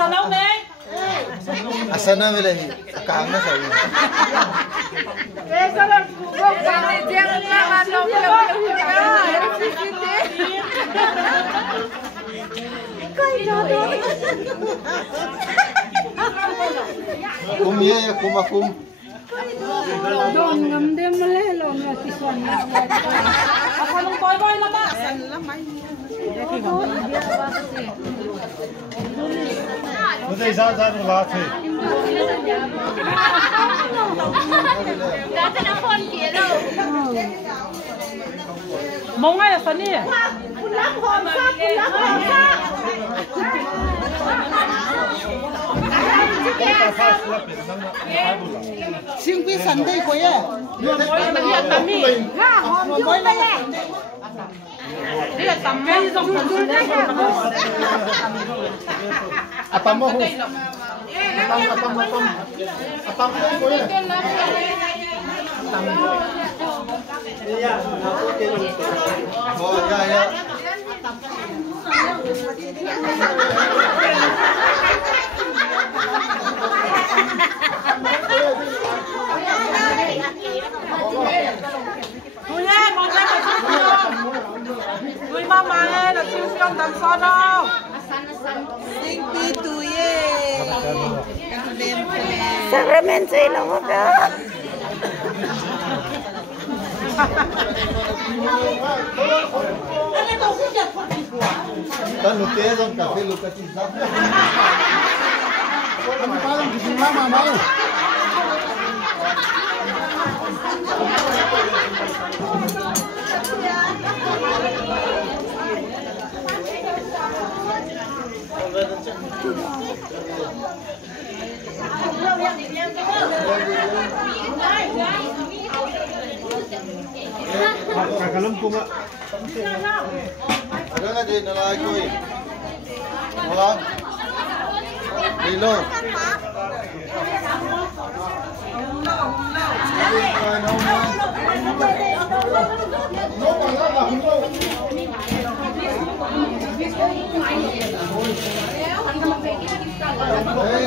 Sanau ne? Asana vele kang na sa iyo. Salam kung diyan na ano Kum ye kum akum. Don ngam dem na lelo na tiswan na. Ako nung boy na ba? Muday sa lahat eh. Dati na phone kiro. Mong ngay sa niya. Pulang homsa, pulang homsa. Singpi Sunday ko ye. Ha, homsa pa le. Dia sampai di sana. Apa mo ho? Apa ko ye? Oh ya. Người mama là siêu siêu tầm so đâu. Singpi tu ye. Sacramento lo mo ka. Tan luteas ang kafe lukatisa. Ano parang gising mama na yun. Kakalam po nga. Ada nga din nalagay ko eh. Wala. Dilo. Hey,